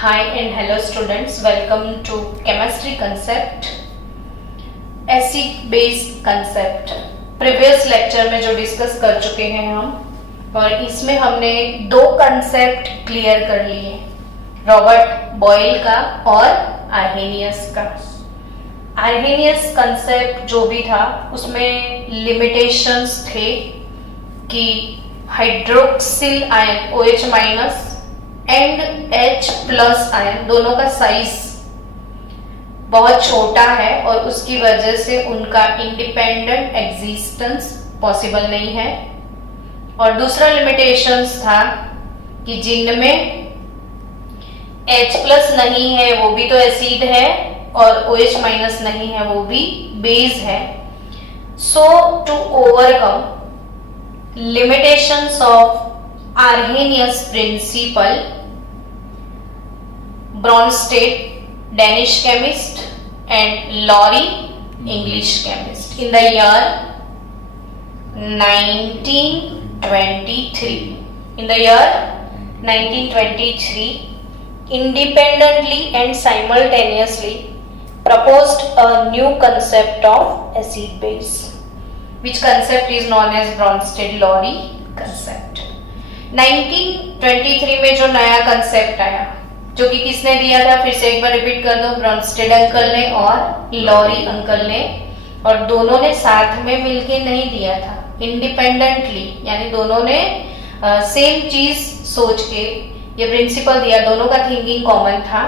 Hi and hello students, welcome to chemistry concept, acid base concept. Previous lecture में जो discuss कर चुके हैं हम, और इसमें हमने दो कंसेप्ट क्लियर कर लिए, रॉबर्ट बॉयल का और आर्हेनियस का। आर्हेनियस कंसेप्ट जो भी था उसमें लिमिटेशंस थे कि hydroxyl ion OH minus and H plus ion दोनों का साइज बहुत छोटा है और उसकी वजह से उनका इंडिपेंडेंट एग्जिस्टेंस पॉसिबल नहीं है। और दूसरा लिमिटेशंस था कि जिनमें H प्लस नहीं है वो भी तो एसिड है और OH माइनस नहीं है वो भी बेस है। So to overcome limitations of Arrhenius principle, Bronsted, Danish chemist, and Laurie, English chemist, in the year 1923. In the year 1923, independently and simultaneously proposed a new concept of acid base, which concept is known as Bronsted-Laurie concept. 1923 में जो नया concept आया, जो कि किसने दिया था, फिर से एक बार रिपीट कर दो, ब्रॉन्स्टेड अंकल ने और लॉरी अंकल ने, और दोनों ने साथ में मिलके नहीं दिया था, इंडिपेंडेंटली, यानी दोनों ने सेम चीज सोच के ये प्रिंसिपल दिया, दोनों का थिंकिंग कॉमन था,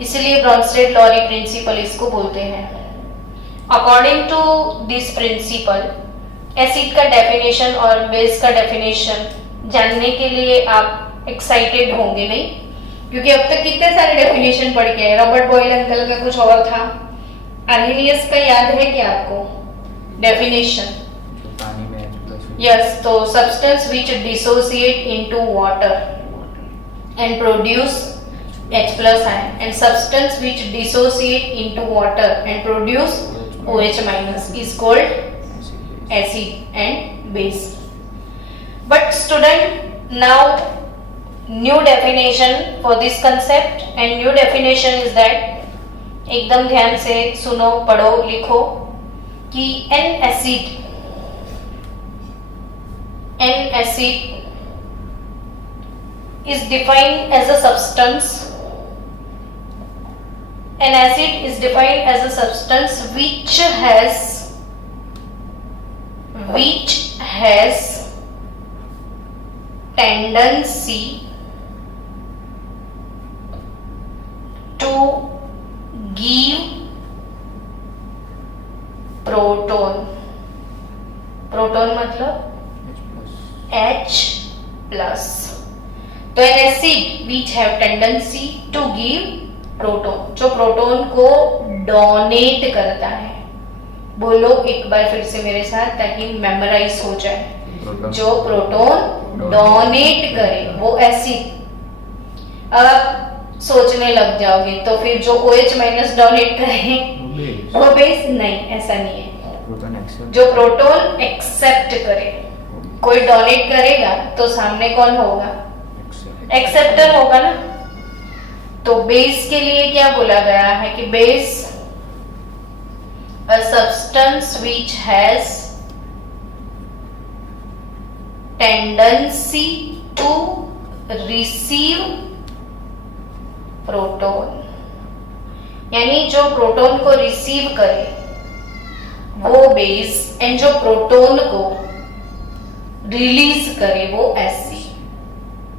इसलिए ब्रॉन्स्टेड लॉरी प्रिंसिपल इसको बोलते हैं। According to this principle, acid का डेफिनेशन और बेस का डेफिनेशन जानने के लिए आप एक्साइटेड होंगे नहीं, क्योंकि अब तक कितने सारे डेफिनेशन पढ़ के हैं। रॉबर्ट बॉयल अंकल का कुछ और था, आर्हेनियस का याद है क्या आपको डेफिनेशन? यस, तो substance which dissociate into water and produce H plus ion, and substance which dissociate into water and produce OH minus is called acid and base. But student, now new definition for this concept, and new definition is that एकदम ध्यान से सुनो, पढ़ो, लिखो कि an acid is defined as a substance. An acid is defined as a substance which has tendency to give proton मतलब H plus. तो an acid which have tendency to give proton, जो प्रोटोन को donate करता है। बोलो एक बार फिर से मेरे साथ ताकि मेमोराइज हो जाए। जो प्रोटोन डोनेट करे वो एसिड। अब सोचने लग जाओगे तो फिर जो OH माइनस डोनेट करे वो बेस? नहीं, ऐसा नहीं है। जो प्रोटोन एक्सेप्ट करे, कोई डोनेट करेगा तो सामने कौन होगा? एक्सेप्टर होगा ना। तो बेस के लिए क्या बोला गया है कि base a substance which has tendency to receive proton, यानी जो प्रोटोन को रिसीव करे वो बेस, एंड जो प्रोटोन को रिलीज करे वो एसिड।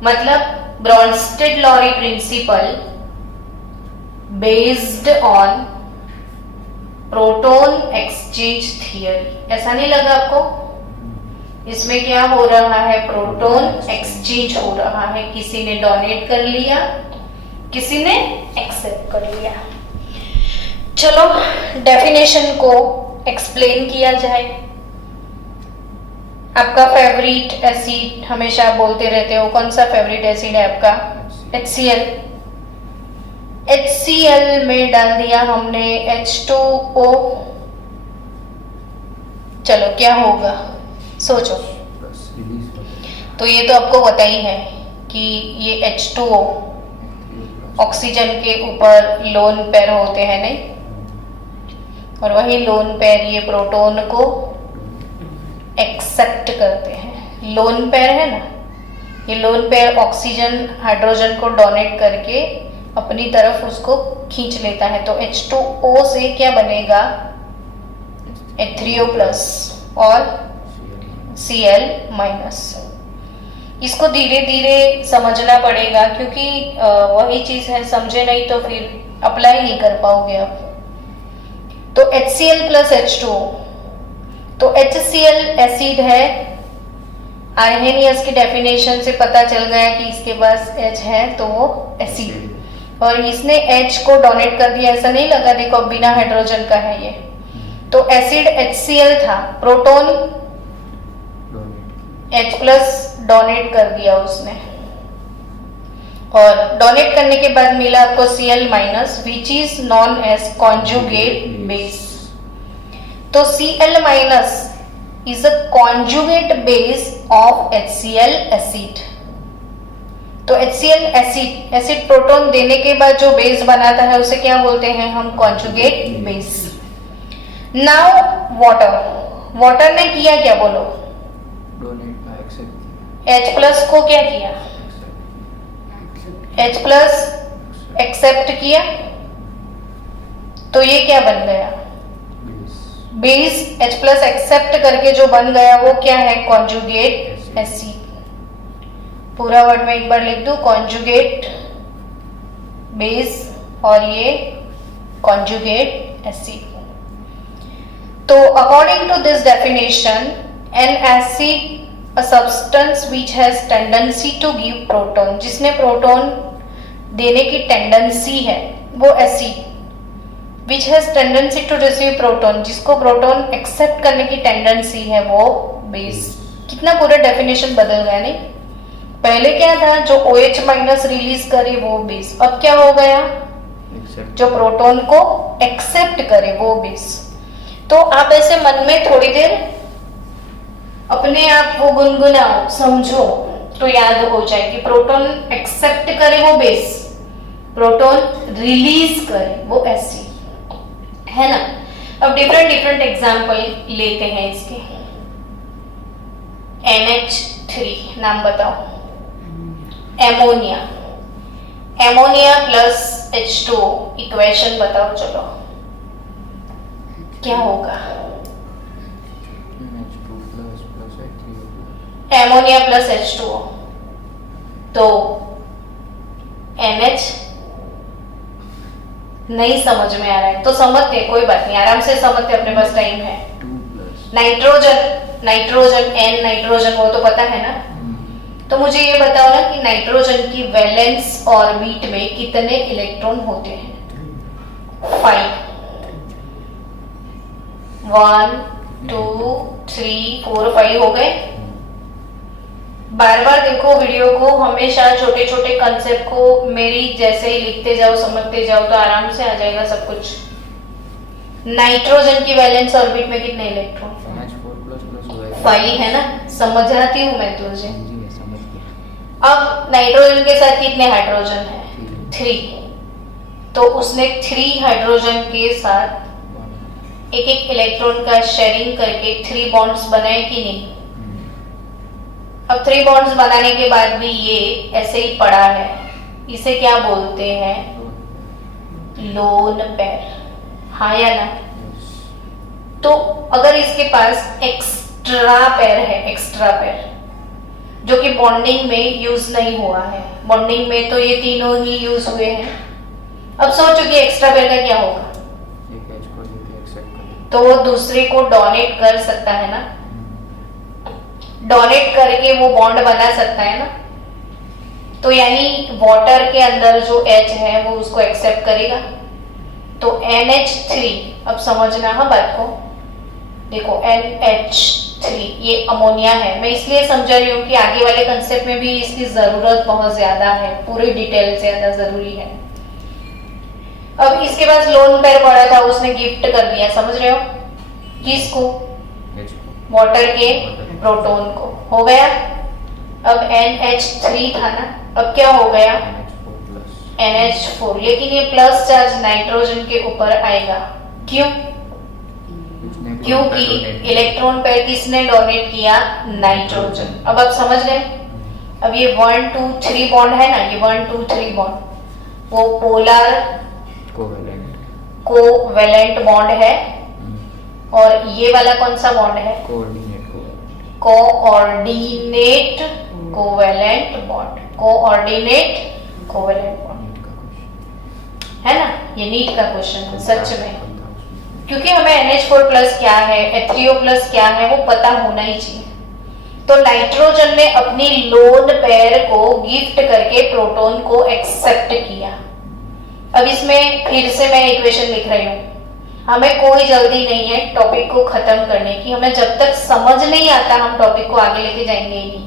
मतलब Bronsted Lowry principle based on proton exchange theory. ऐसा नहीं लगा आपको? इसमें क्या हो रहा है? प्रोटोन एक्सचेंज हो रहा है। किसी ने डोनेट कर लिया, किसी ने एक्सेप्ट कर लिया। चलो डेफिनेशन को एक्सप्लेन किया जाए। आपका फेवरेट एसिड हमेशा बोलते रहते हो, कौन सा फेवरेट एसिड है आपका? HCl। HCl में डाल दिया हमने H2O। चलो क्या होगा सोचो। तो ये तो आपको पता ही है कि ये H2O ऑक्सीजन के ऊपर लोन पेयर होते हैं नहीं, और वही लोन पेयर ये प्रोटॉन को एक्सेप्ट करते हैं। लोन पेयर है ना, ये लोन पेयर ऑक्सीजन हाइड्रोजन को डोनेट करके अपनी तरफ उसको खींच लेता है। तो H2O से क्या बनेगा, H3O+ और Cl-। इसको धीरे धीरे समझना पड़ेगा, क्योंकि वही चीज है, समझे नहीं तो फिर अप्लाई नहीं कर पाओगे आप। तो HCl+ H2O, तो HCl एसिड है, आर्हेनियस की डेफिनेशन से पता चल गया कि इसके पास H है तो वो एसिड, और इसने H को डोनेट कर दिया, ऐसा नहीं लगा, देखो बिना हाइड्रोजन का है ये, तो एसिड HCl था, प्रोटॉन H+ डोनेट कर दिया उसने, और डोनेट करने के बाद मिला आपको Cl- which is known as conjugate base. तो Cl- is a conjugate base of HCl acid। तो HCl एसिड प्रोटॉन देने के बाद जो बेस बनाता है उसे क्या बोलते हैं हम, कॉन्जुगेट बेस। नाउ वाटर ने किया क्या, बोलो, H+ को क्या किया, H+ एक्सेप्ट किया, तो ये क्या बन गया, बेस। H+ एक्सेप्ट करके जो बन गया वो क्या है, कॉन्जुगेट एसिड। पूरा वर्ड में एक बार लिख दूं, कॉन्जुगेट बेस और ये कॉन्जुगेट एसिड। तो according to this definition, an acid a substance which has tendency to give proton, जिसने प्रोटॉन देने की टेंडेंसी है वो acid, which has tendency to receive proton, जिसको प्रोटॉन एक्सेप्ट करने की टेंडेंसी है वो बेस। कितना पूरा डेफिनेशन बदल गया नहीं, पहले क्या था, जो OH- रिलीज करे वो बेस, अब क्या हो गया, जो प्रोटॉन को एक्सेप्ट करे वो बेस। तो आप ऐसे मन में थोड़ी देर अपने आप वो गुनगुनाओ, समझो तो याद हो जाएगी। प्रोटॉन एक्सेप्ट करे वो बेस, प्रोटॉन रिलीज करे वो एसिड, है ना। अब डिफरेंट एग्जांपल लेते हैं इसके। NH3 नाम बताओ, एमोनिया प्लस H2O, इक्वेशन बताओ, चलो क्या होगा, एमोनिया प्लस H2O, तो NH नहीं समझ में आ रहा है तो समझते, कोई बात नहीं, आराम से समझते, अपने पास टाइम है। नाइट्रोजन N नाइट्रोजन, वो तो पता है ना। तो मुझे ये बताओ ना कि नाइट्रोजन की वैलेंस ऑर्बिट में कितने इलेक्ट्रॉन होते हैं, 5, 1 2 3 4 5 हो गए। बार बार देखो वीडियो को, हमेशा छोटे छोटे कंसेप्ट को मेरी जैसे ही लिखते जाओ, समझते जाओ, तो आराम से आ जाएगा सब कुछ। नाइट्रोजन की वैलेंस ऑर्बिट में कितने इलेक्ट्रॉन, 5 है ना, समझाती हूँ मैं तुझे। अब नाइट्रोजन के साथ कितने हाइड्रोजन है, 3, तो उसने 3 हाइड्रोजन के साथ एक इलेक्ट्रॉन का शेयरिंग करके 3 बॉन्ड्स बनाए कि नहीं। अब 3 बॉन्ड्स बनाने के बाद भी ये ऐसे ही पड़ा है, इसे क्या बोलते हैं, लोन पेयर, हाँ या ना। तो अगर इसके पास एक्स्ट्रा पेयर जो कि बॉन्डिंग में यूज नहीं हुआ है, बॉन्डिंग में तो ये तीनों ही यूज हुए हैं। अब सोचो कि एक्स्ट्रा पेयर का क्या होगा, तो वो दूसरे को डोनेट कर सकता है ना, डोनेट करके वो बॉन्ड बना सकता है ना। तो यानी वाटर के अंदर जो H है वो उसको एक्सेप्ट करेगा। तो NH3, अब समझना हाँ बात को, देखो NH3 ये अमोनिया है। मैं इसलिए समझा रही हूँ कि आगे वाले कंसेप्ट में भी इसकी जरूरत बहुत ज्यादा है, पूरी डिटेल से ज्यादा जरूरी है। अब इसके पास लोन पेयर पड़ा था, उसने गिफ्ट कर दिया, समझ रहे हो, किसको, वाटर के प्रोटॉन को, हो गया। अब NH3 था ना, अब क्या हो गया, NH4, लेकिन ये प्लस चार्ज नाइट्रोजन के ऊपर आएगा। क्यों? क्योंकि इलेक्ट्रॉन पेयर किसने डोनेट किया? नाइट्रोजन। अब आप समझ गए? अब ये 1 2 3 बॉन्ड है ना, ये 1 2 3 बॉन्ड वो पोलर कोवेलेंट बॉन्ड है, और ये वाला कौन सा बॉन्ड है? Coordinate covalent bond. Coordinate covalent bond है ना, ये नीट का क्वेश्चन है सच में, क्योंकि हमें NH4 प्लस क्या है, H3O प्लस क्या है वो पता होना ही चाहिए। तो नाइट्रोजन ने अपनी लोन पेयर को गिफ्ट करके प्रोटॉन को एक्सेप्ट किया। अब इसमें फिर से मैं इक्वेशन लिख रही हूँ, हमें कोई जल्दी नहीं है टॉपिक को खत्म करने की, हमें जब तक समझ नहीं आता हम टॉपिक को आगे लेके जाएंगे ही नहीं।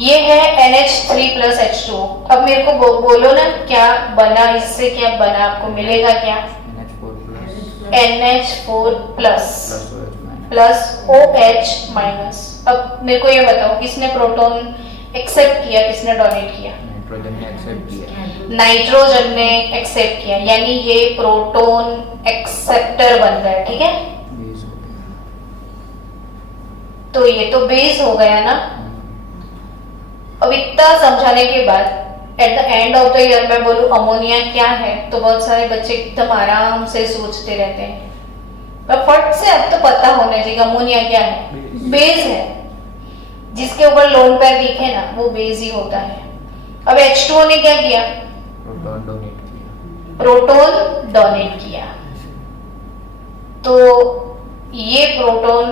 ये है NH3 प्लस H2O। अब मेरे को बोलो ना क्या बना, इससे क्या बना, आपको मिलेगा क्या? NH4 plus OH minus. अब मेरे को ये बताओ किसने प्रोटॉन एक्सेप्ट किया, किसने डोनेट किया? नाइट्रोजन ने एक्सेप्ट किया। नाइट्रोजन ने एक्सेप्ट किया, यानी ये प्रोटॉन एक्सेप्टर बन गया। ठीक है, बेस हो गया। तो ये तो बेस हो गया ना। अब इतना समझाने के बाद at the end of the year मैं बोलूं अमोनिया क्या है, तो बहुत सारे बच्चे एकदम आराम से सोचते रहते हैं, पर फट से अब तो पता होना चाहिए अमोनिया क्या है। बेस है, जिसके ऊपर लोन पेयर दिखे ना वो बेस ही होता है। अब H2O ने क्या किया? प्रोटॉन डोनेट किया। प्रोटॉन डोनेट किया, तो ये प्रोटॉन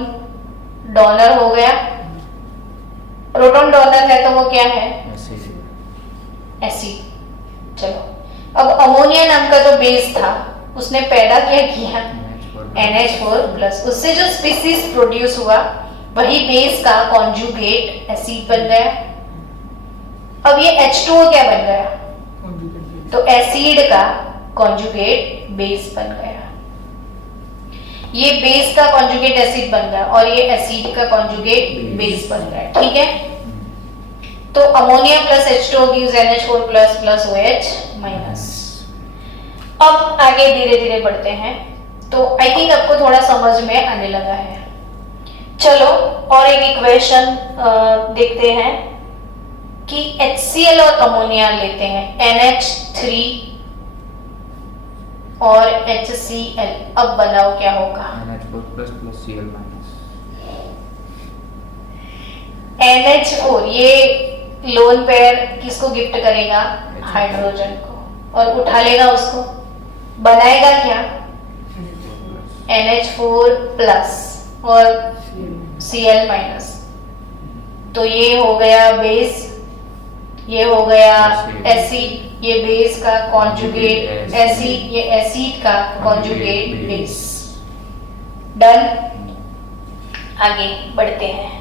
डोनर हो गया। प्रोटॉन डोनर है तो वो क्या है? एसिड। चलो, अब अमोनिया नाम का जो बेस था उसने पैदा क्या किया? NH4 plus. उससे जो स्पीसीज प्रोड्यूस हुआ वही बेस का कॉन्जुगेट एसिड बन गया। अब ये H2O क्या बन गया? तो एसिड का कॉन्जुगेट बेस बन गया। ये बेस का कॉन्जुगेट एसिड बन गया और ये एसिड का कॉन्जुगेट बेस बन गया। ठीक है, तो ammonia plus H2O gives NH4 plus plus OH minus. अब आगे धीरे धीरे बढ़ते हैं, तो आई थिंक आपको थोड़ा समझ में आने लगा है। चलो और एक इक्वेशन देखते हैं कि HCl और अमोनिया लेते हैं, NH3 और HCl। अब बनाओ क्या होगा? NH4 plus plus Cl minus. NH4 ये लोन पेयर किसको गिफ्ट करेगा? हाइड्रोजन को, और उठा लेगा उसको, बनाएगा क्या? NH4 प्लस और Cl माइनस। तो ये हो गया बेस, ये हो गया एसिड, ये बेस का कॉन्जुगेट एसिड, ये एसिड का कॉन्जुगेट बेस। डन। आगे बढ़ते हैं।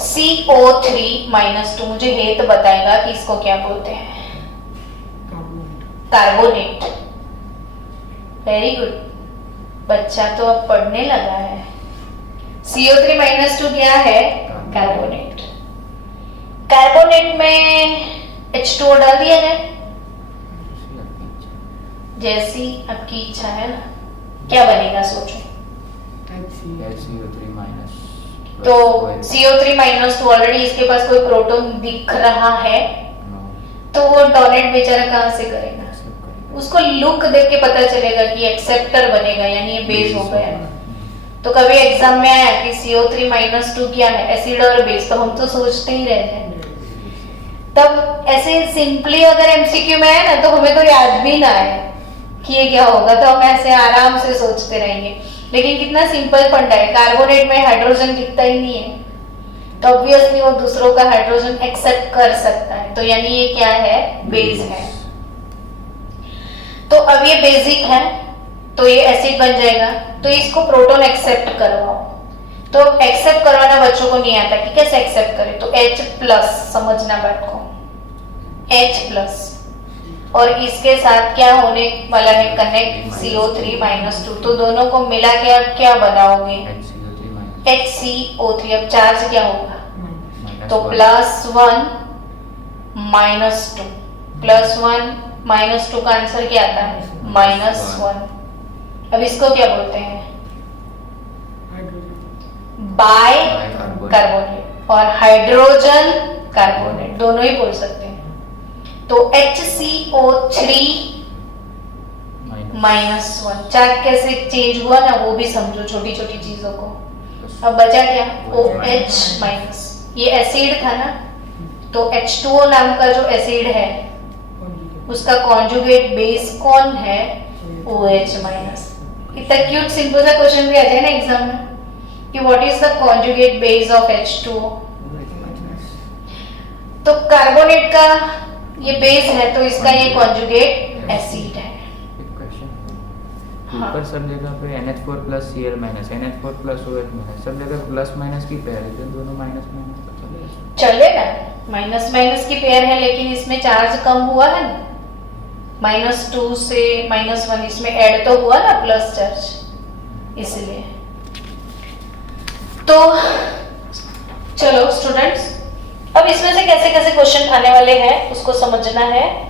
CO3 माइनस 2 मुझे हेत बताएगा कि इसको क्या बोलते हैं? कार्बोनेट। वेरी गुड, बच्चा तो अब पढ़ने लगा है। CO3 माइनस 2 क्या है? कार्बोनेट। कार्बोनेट में H2O डाल दिया जाए, जैसी आपकी इच्छा है ना। क्या बनेगा सोचो? CO3 minus. तो CO3 माइनस 2 ऑलरेडी इसके पास कोई प्रोटॉन दिख रहा है, तो वो डोनेट बेचारा कहां से करेगा? उसको लुक देख के पता चलेगा कि एक्सेप्टर बनेगा, यानी ये बेस हो गया। तो कभी एग्जाम में आया कि CO3 माइनस 2 क्या है? एसिड और बेस, तो हम तो सोचते ही रह जाए। तब ऐसे सिंपली अगर MCQ में है ना तो हमें तो याद भी ना आए कि ये क्या होगा, तो हम ऐसे आराम से सोचते रहेंगे। लेकिन कितना सिंपल फंडा है, कार्बोनेट में हाइड्रोजन दिखता ही नहीं है, तो ऑब्वियसली वो दूसरों का हाइड्रोजन एक्सेप्ट कर सकता है, तो यानी ये क्या है? बेस है। तो अब ये बेसिक है, तो ये एसिड बन जाएगा। तो इसको प्रोटॉन एक्सेप्ट करवाओ, तो एक्सेप्ट करवाना बच्चों को नहीं आता कि कैसे एक्सेप्ट करें। तो H प्लस, समझना बात को, H प्लस, और इसके साथ क्या होने वाला है? Connect CO3 minus 2। तो दोनों को मिला के आप क्या बनाओगे? HCO3। अब चार्ज क्या होगा? तो +1 -2 +1 -2 का आंसर क्या आता है -1। अब इसको क्या बोलते हैं बाय कार्बोनेट और हाइड्रोजन कार्बोनेट दोनों ही बोल सकते हैं। तो HCO3 -1 चार्ज कैसे चेंज हुआ ना वो भी समझो छोटी छोटी चीजों को। अब बचा क्या OH-, ये एसिड था ना, तो H2O नाम का जो एसिड है उसका कॉन्जुगेट बेस कौन है OH-। इतना क्यूट सिंपल सा क्वेश्चन भी आ जाए ना एग्जाम में कि what is the conjugate base of H2O। तो कार्बोनेट का ये बेस है तो इसका ये कॉन्जुगेट एसिड है। ऊपर सब जगह पे NH4 + Cl- NH4 + OH- सब जगह प्लस माइनस की पेयर है, तो दोनों माइनस माइनस तो चलेगा। माइनस माइनस की पेयर है लेकिन इसमें चार्ज कम हुआ है ना, -2 से -1 इसमें ऐड तो हुआ ना प्लस चार्ज, इसलिए। तो चलो स्टूडेंट्स, अब इसमें से कैसे कैसे क्वेश्चन आने वाले हैं उसको समझना है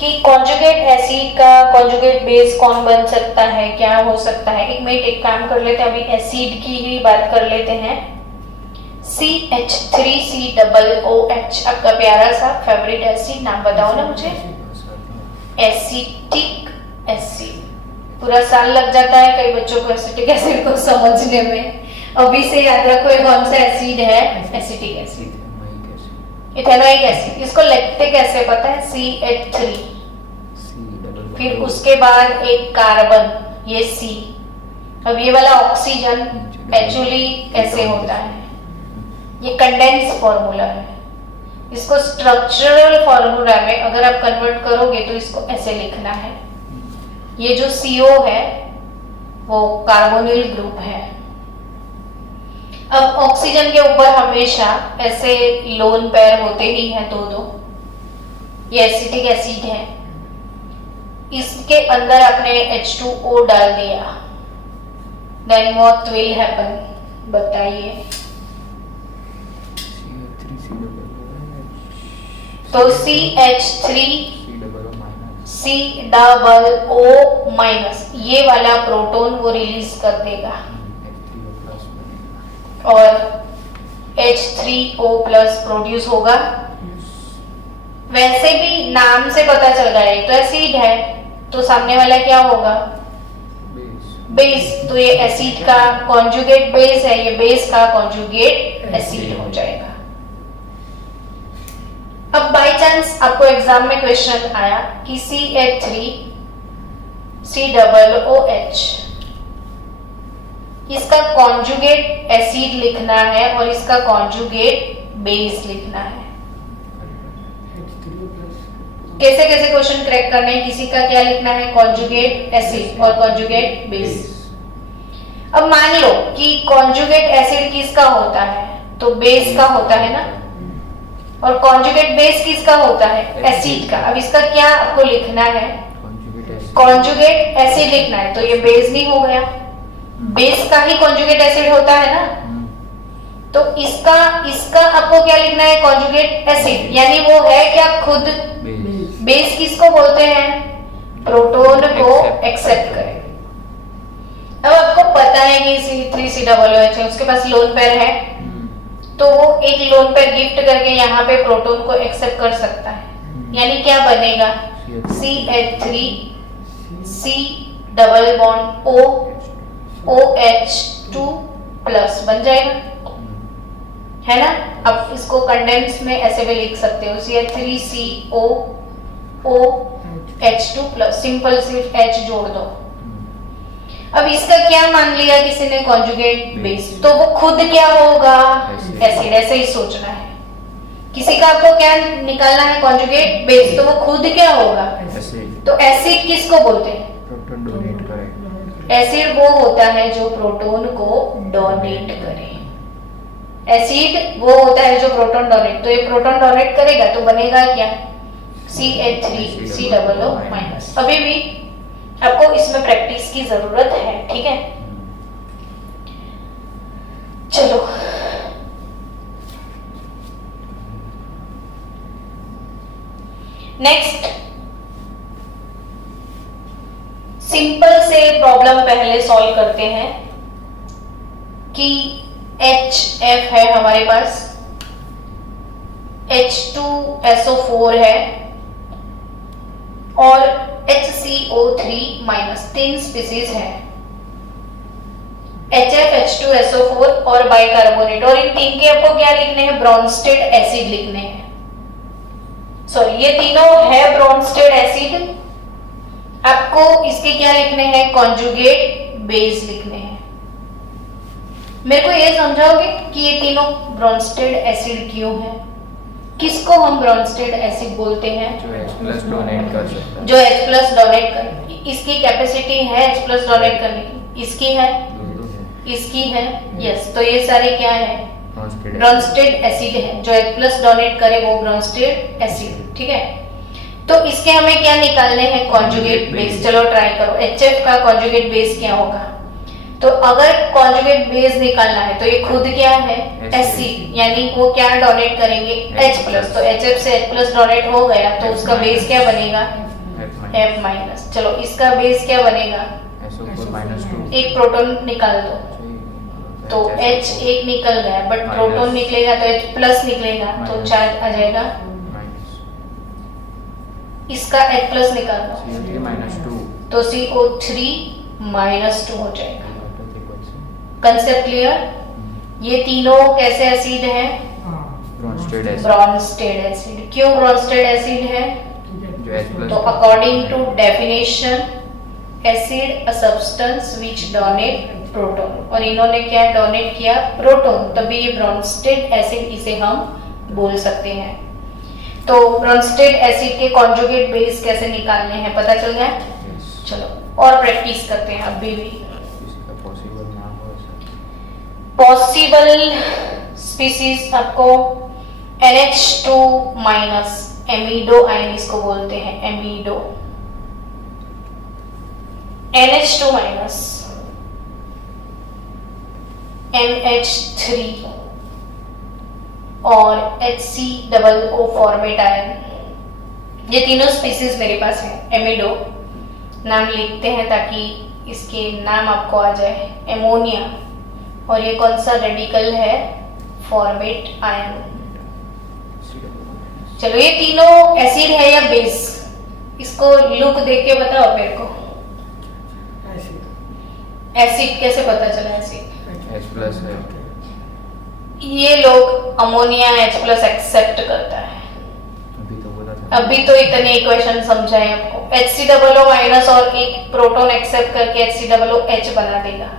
कि कॉन्जुगेट एसिड का कॉन्जुगेट बेस कौन बन सकता है, क्या हो सकता है। एक मिनट एक काम कर लेते हैं, अभी एसिड की ही बात कर लेते हैं। CH3COOH आपका प्यारा सा फेवरेट एसिड, नाम बताओ ना मुझे। एसिटिक एसिड, पूरा साल लग जाता है कई बच्चों को एसिटिक एसिड को समझने में। अभी से याद रखो ये कौन सा एसिड है, एसिटिक एसिड, इथेनोइक एसिड। इसको लिखते कैसे पता है, CH3, फिर उसके बाद एक कार्बन, ये C। अब ये वाला ऑक्सीजन एक्चुअली कैसे होता है, ये कंडेंस फॉर्मूला है। इसको स्ट्रक्चरल फॉर्मूला में अगर आप कन्वर्ट करोगे तो इसको ऐसे लिखना है, ये जो CO है वो कार्बोनिल ग्रुप है। अब ऑक्सीजन के ऊपर हमेशा ऐसे लोन पेयर होते ही हैं दो दो, ये एसिटिक एसिड है। इसके अंदर आपने H2O डाल दिया, देन व्हाट विल हैपन बताइए। तो CH3 COO- ये वाला प्रोटॉन वो रिलीज कर देगा और H3O+ प्रोड्यूस होगा। वैसे भी नाम से पता चल रहा है तो एसिड है, तो सामने वाला क्या होगा, बेस। तो ये एसिड का कॉन्जुगेट बेस है, ये बेस का कॉन्जुगेट एसिड हो जाएगा। अब बाय चांस आपको एग्जाम में क्वेश्चन आया कि CH3 COOH इसका कॉन्जुगेट एसिड लिखना है और इसका कॉन्जुगेट बेस लिखना है। कैसे कैसे क्वेश्चन क्रैक करने हैं, किसी का क्या लिखना है, कॉन्जुगेट एसिड और कॉन्जुगेट बेस। अब मान लो कि कॉन्जुगेट एसिड किसका होता है, तो बेस का होता है ना, और कॉन्जुगेट बेस किसका होता है, एसिड का। अब इसका क्या आपको लिखना है, कॉन्जुगेट एसिड लिखना है, तो ये बेस नहीं हो गया, बेस का ही कॉन्जुगेट एसिड होता है ना, तो इसका आपको क्या लिखना है, कॉन्जुगेट एसिड। यानी वो है क्या, खुद बेस किसको बोलते हैं, प्रोटॉन को एक्सेप्ट करे। अब आपको पता है कि C3COOH है, उसके पास लोन पेयर है, तो वो एक लोन पेयर गिफ्ट करके यहाँ पे प्रोटॉन को एक्सेप्ट कर सकता है। यानी क्या बनेगा, CH3 COOH2+ बन जाएगा, है ना। अब इसको कंडेंस में ऐसे भी लिख सकते हो, CH3COOH2+, सिंपल सिर्फ H जोड़ दो। अब इसका क्या मान लिया किसी ने, कॉन्जुगेट बेस, तो वो खुद क्या होगा, एसिड। ऐसे ही सोचना है, किसी का आपको क्या निकालना है, कॉन्जुगेट बेस, तो वो खुद क्या होगा, तो एसिड किसको बोलते हैं, प्रोटॉन डोनेट करे। एसिड वो होता है जो प्रोटॉन को डोनेट करे, एसिड वो होता है जो प्रोटॉन डोनेट, तो ये प्रोटॉन डोनेट करेगा तो बनेगा क्या, CH3COO-। अभी भी आपको इसमें प्रैक्टिस की जरूरत है, ठीक है। चलो नेक्स्ट सिंपल से प्रॉब्लम पहले सॉल्व करते हैं कि HF है हमारे पास, H2SO4 है और HCO3 माइनस, तीन स्पीसीज है, HF, H2SO4 और बाइकार्बोनेट। और इन तीन के आपको क्या लिखने हैं? ब्रोंस्टेड एसिड लिखने हैं। सॉरी, ये तीनों है ब्रोंस्टेड एसिड, आपको इसके क्या लिखने हैं? कॉन्जुगेट बेस लिखने हैं। मेरे को ये समझाओगे कि ये तीनों ब्रोंस्टेड एसिड क्यों है? किसको हम ब्रोंस्टेड एसिड बोलते हैं? जो H+ डोनेट कर सकता है, जो H+ डोनेट कर, इसकी कैपेसिटी है H+ डोनेट करने की, इसकी है, इसकी है, यस। तो ये सारे क्या है? ब्रोंस्टेड एसिड है। जो H+ डोनेट करे वो ब्रोंस्टेड एसिड, ठीक है। तो इसके हमें क्या निकालने हैं? Conjugate base. चलो ट्राई करो, HF का कॉन्जुगेट बेस क्या होगा? तो अगर कॉन्जुगेट बेस निकालना है तो ये खुद क्या है? एसिड, यानी वो क्या डोनेट करेंगे? H+। तो HF से H+ डोनेट हो गया तो उसका बेस क्या बनेगा? F-। चलो इसका बेस क्या बनेगा? SO4-2। एक प्रोटॉन निकाल दो तो H एक निकल गया, बट प्रोटॉन निकलेगा तो H+ निकलेगा, तो चार्ज आ जाएगा। इसका H+ निकाल दो CO3-2 तो CO3-2 हो जाएगा। Concept clear? ये तीनों कैसे एसिड हैं? Bronsted acid. क्यों ब्रोंस्टेड एसिड है? तो according to definition acid a substance which donate proton, और इन्होंने क्या डोनेट किया? प्रोटॉन, तभी ये ब्रोंस्टेड एसिड इसे हम बोल सकते हैं। तो ब्रोंस्टेड एसिड के कॉन्जुगेट बेस कैसे निकालने हैं पता चल गया? चलो और प्रैक्टिस करते हैं अभी भी। पॉसिबल स्पीसीज आपको NH2- एमिडो आयन इसको बोलते हैं, एमिडो। NH2- NH3 और HCOO फॉर्मेट आयन, ये तीनों स्पीसीज मेरे पास है। एमिडो नाम लिखते हैं ताकि इसके नाम आपको आ जाए। एमोनिया, और ये कौन सा रेडिकल है? Format ion. चलो ये तीनों एसिड है या बेस? इसको लुक देख के बताओ मेरे को। एसिड कैसे पता चला? एसिड H+ है। ये लोग अमोनिया H+ एक्सेप्ट करता है। अभी तो बोला था, अभी तो इतने इक्वेशन समझाए आपको। HCOO- और एक प्रोटॉन एक्सेप्ट करके HCOOH बना देगा,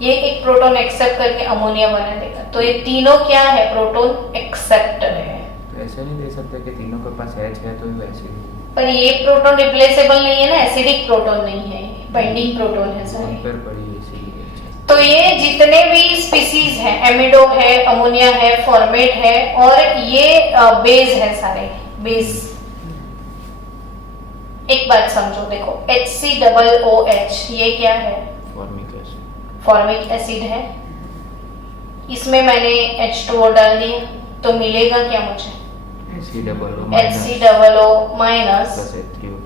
ये एक प्रोटॉन एक्सेप्ट करके अमोनिया बना देगा। तो ये तीनों क्या है? प्रोटॉन एक्सेप्टर है। तो ऐसे नहीं दे सकते कि तीनों के पास H है तो ये एसिड है। पर ये प्रोटॉन रिप्लेसेबल नहीं है ना, एसिडिक प्रोटॉन नहीं है, बाइंडिंग प्रोटॉन है सारे। कंपेयर पड़ी इसीलिए। तो ये जितने भी स्पीसीज हैं, एमिडो है, अमोनिया है, फॉर्मेट है, और ये बेस है, सारे बेस। एक बात समझो, देखो HCOOH ये क्या है? फॉर्मिक एसिड है। इसमें मैंने H2O डाल दिया तो मिलेगा क्या मुझे? HCOO-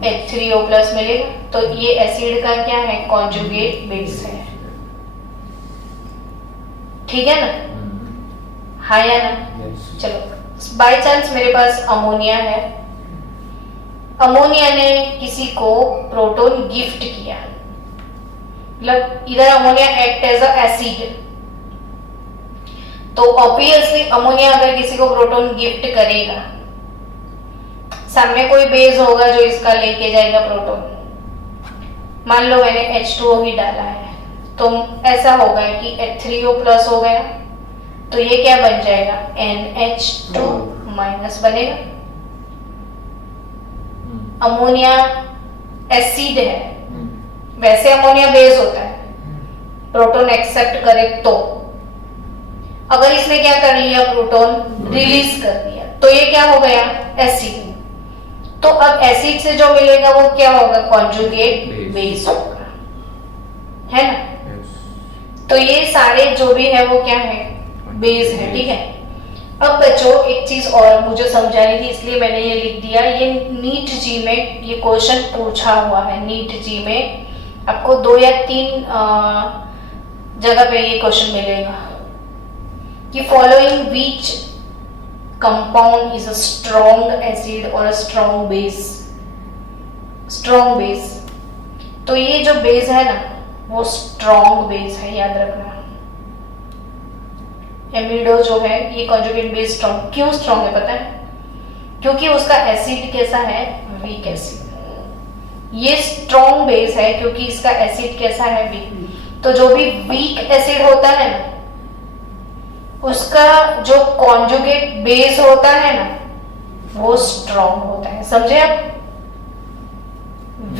H3O+ मिलेगा। तो ये एसिड का क्या है? कॉन्जुगेट बेस है, ठीक है ना? हाँ या ना? चलो बाय चांस मेरे पास अमोनिया है, अमोनिया ने किसी को प्रोटॉन गिफ्ट किया, मतलब इधर ammonia act as a acid. तो ऑब्वियसली अमोनिया अगर किसी को प्रोटॉन गिफ्ट करेगा, सामने कोई बेस होगा जो इसका लेके जाएगा प्रोटॉन। मान लो मैंने H2O ही डाला है, तो ऐसा होगा कि H3O+ हो गया, तो ये क्या बन जाएगा? NH2- बनेगा। अमोनिया एसिड है, वैसे अमोनिया बेस होता है, प्रोटॉन एक्सेप्ट करे तो। अगर इसने क्या कर लिया? प्रोटॉन रिलीज कर दिया, तो ये क्या हो गया? एसिड। तो अब एसिड से जो मिलेगा वो क्या होगा? कॉन्जुगेट बेस होगा, है ना? तो ये सारे जो भी है वो क्या है? बेस है, ठीक है। अब बच्चों एक चीज और मुझे समझानी थी, इसलिए मैंने ये लिख दिया। ये नीट जी में ये क्वेश्चन पूछा हुआ है। नीट जी में आपको 2 या 3 जगह पे ये क्वेश्चन मिलेगा कि following which compound is a strong acid और a strong base. Strong base, तो ये जो बेस है ना वो स्ट्रॉन्ग बेस है, याद रखना। एमिडो जो है ये कॉन्जुगेट बेस स्ट्रॉन्ग, क्यों स्ट्रॉन्ग है पता है? क्योंकि उसका एसिड कैसा है? Weak acid. ये स्ट्रॉन्ग बेस है क्योंकि इसका एसिड कैसा है? वीक। तो जो भी वीक एसिड होता है ना उसका जो कॉन्जुगेट बेस होता है ना वो स्ट्रॉन्ग होता है। समझे आप?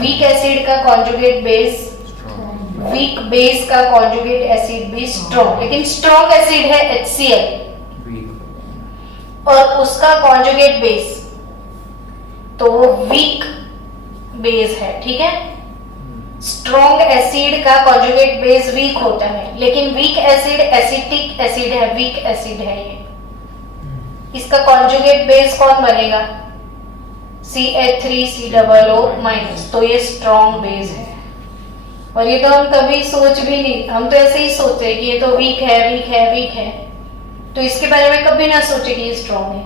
वीक एसिड का कॉन्जुगेट बेस, वीक बेस का कॉन्जुगेट एसिड भी स्ट्रॉन्ग, लेकिन स्ट्रॉन्ग एसिड है HCl और उसका कॉन्जुगेट बेस तो वो वीक बेस है। ठीक है, स्ट्रॉन्ग एसिड का कॉन्जुगेट बेस वीक होता है, लेकिन वीक एसिड एसिटिक एसिड है, वीक एसिड है ये। इसका कॉन्जुगेट बेस कौन बनेगा? CH3COO-, तो ये स्ट्रॉन्ग बेस है। और ये तो हम कभी सोच भी नहीं, हम तो ऐसे ही सोचते हैं कि ये तो वीक है, वीक है, वीक है, तो इसके बारे में कभी ना सोचे कि ये स्ट्रॉन्ग है।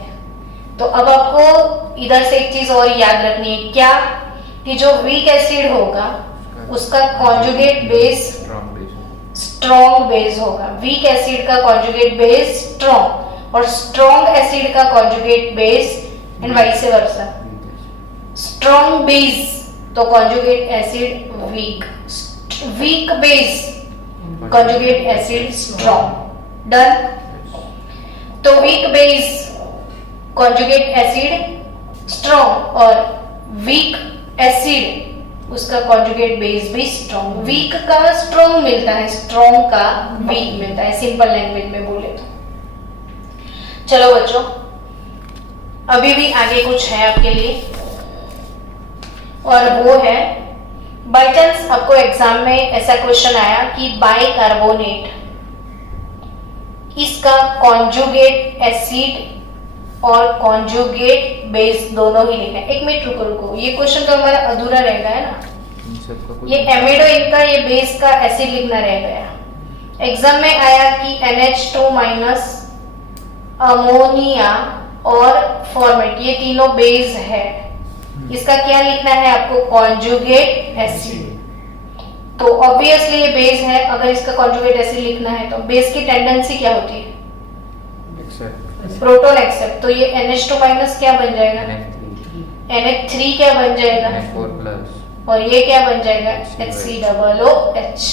तो अब आपको इधर से एक चीज और याद रखनी है, क्या? कि जो वीक एसिड होगा उसका कॉन्जुगेट बेस स्ट्रॉन्ग बेस होगा। वीक एसिड का कॉन्जुगेट बेस स्ट्रॉन्ग और स्ट्रॉन्ग एसिड का conjugate base and vice versa. Strong base तो conjugate acid weak, weak base conjugate acid strong. Done? तो weak base conjugate acid strong और weak acid उसका conjugate base भी strong. Weak का strong मिलता है, स्ट्रॉन्ग का वीक मिलता है, सिंपल लैंग्वेज में बोले तो। चलो बच्चों, अभी भी आगे कुछ है आपके लिए, और वो है बाय चांस आपको एग्जाम में ऐसा क्वेश्चन आया कि बाइकार्बोनेट इसका कॉन्जुगेट एसिड और कॉन्जुगेट बेस दोनों ही लिखना है। एक मिनट रुको, ये क्वेश्चन तो हमारा अधूरा रह गया है ना। ये एमिडो इनका ये बेस का एसिड लिखना रह गया। एग्जाम में आया कि NH2- अमोनिया और फॉर्मेट, ये तीनों बेस है, इसका क्या लिखना है आपको? Conjugate acid. तो ऑब्वियसली ये बेस है, अगर इसका कॉन्जुगेट एसिड लिखना है तो बेस की टेंडेंसी क्या होती है? Proton accept. तो ये NH2- क्या बन जाएगा? NH3 क्या बन जाएगा? NH4+। और ये क्या बन जाएगा? HCOOH।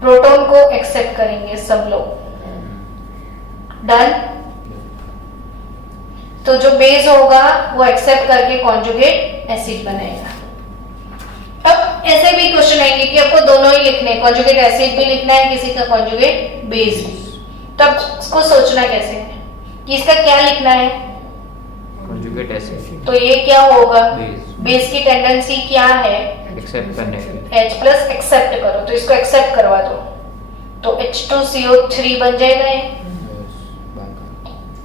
प्रोटॉन को एक्सेप्ट करेंगे सब लोग। डन? तो जो बेस होगा वो एक्सेप्ट करके कॉन्जुगेट एसिड बनाएगा। अब ऐसे भी क्वेश्चन आएंगे कि आपको दोनों ही लिखने हैं, कॉन्जुगेट एसिड भी लिखना है, किसी का कॉन्जुगेट बेस भी। तब इसको सोचना कैसे है कि इसका क्या लिखना है? Conjugate acid. तो ये क्या होगा? बेस की टेंडेंसी क्या है? एक्सेप्ट करने की। H+ एक्सेप्ट करो, तो इसको एक्सेप्ट करवा दो तो H2CO3 बन जाएगा ये।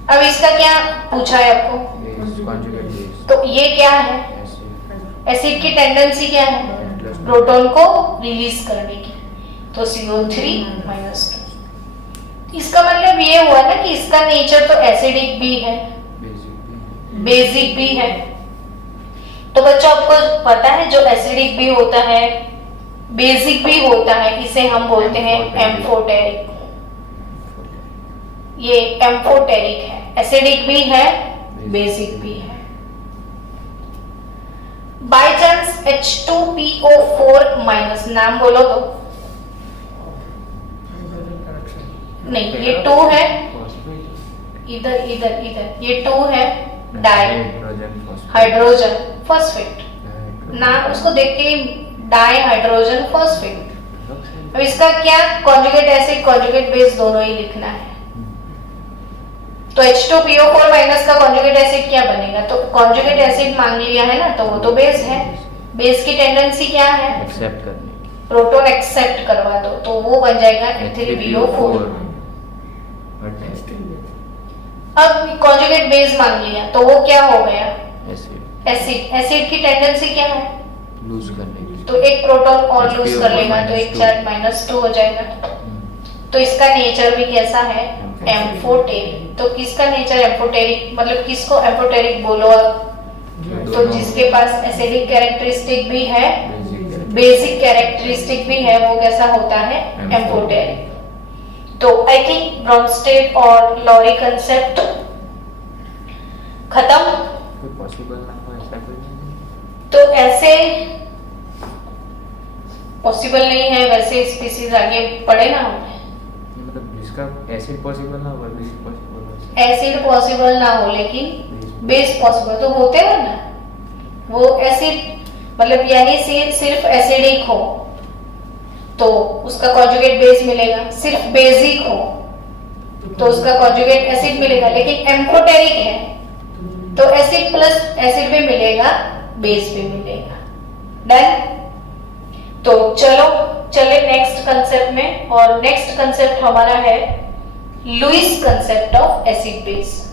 अब इसका क्या पूछा है आपको? Conjugate base. तो ये क्या है? एसिड की टेंडेंसी क्या है? प्रोटॉन को रिलीज करने की, तो CO3-2। इसका मतलब ये हुआ ना कि इसका नेचर तो एसिडिक भी है, बेसिक भी है। तो बच्चों आपको पता है जो एसिडिक भी होता है, बेसिक भी होता है, इसे हम बोलते हैं एम्फोटेरिक। ये एम्फोटेरिक है, एसिडिक भी है, बेसिक भी है। बाय चांस H2PO4- नाम बोलो तो। नहीं, ये 2 है, इधर इधर इधर ये 2 है, डाई हाइड्रोजन फॉस्फेट, नाम उसको देख के डाई हाइड्रोजन फॉस्फेट। अब इसका क्या? कॉन्जुगेट एसिड कॉन्जुगेट बेस दोनों ही लिखना है। तो H2PO4- का कॉन्जुगेट एसिड क्या बनेगा? तो कॉन्जुगेट एसिड मांग लिया है ना, तो वो तो बेस है। बेस की टेंडेंसी क्या है? एक्सेप्ट करने की। प्रोटॉन एक्सेप्ट करवा दो तो वो बन जाएगा H3PO4। अब कॉन्जुगेट बेस मान लिया तो वो क्या हो गया, एसिड एसिड की टेंडेंसी क्या है, लूज करने की। तो एक प्रोटॉन और लूज H2O कर लेगा तो एक -2 चार्ज -2 हो जाएगा। तो इसका नेचर भी कैसा है, एम्फोटेरिक। तो किसका नेचर एम्फोटेरिक, मतलब किसको एम्फोटेरिक बोलो आप, तो जिसके पास एसिडिक कैरेक्टरिस्टिक भी है, बेसिक कैरेक्टरिस्टिक भी है, वो कैसा होता है, एम्फोटेरिक। तो आई थिंक ब्रॉन्स्टेड और लॉरी कंसेप्ट खत्म। कोई पॉसिबल ना हो ऐसा कोई नहीं। तो ऐसे पॉसिबल नहीं है, वैसे स्पीसीज आगे पढ़े ना हमने, मतलब जिसका एसिड पॉसिबल ना हो बेस पॉसिबल हो। एसिड पॉसिबल ना हो लेकिन बेस पॉसिबल तो होते हैं ना, वो एसिड मतलब यानी सिर्फ एसिडिक हो तो उसका कॉन्जुगेट बेस मिलेगा, सिर्फ बेसिक हो तो उसका कॉन्जुगेट एसिड मिलेगा, लेकिन एम्फोटेरिक है तो एसिड प्लस एसिड भी मिलेगा, बेस भी मिलेगा। डन। तो चले नेक्स्ट कंसेप्ट में, और नेक्स्ट कंसेप्ट हमारा है Lewis concept of acid base.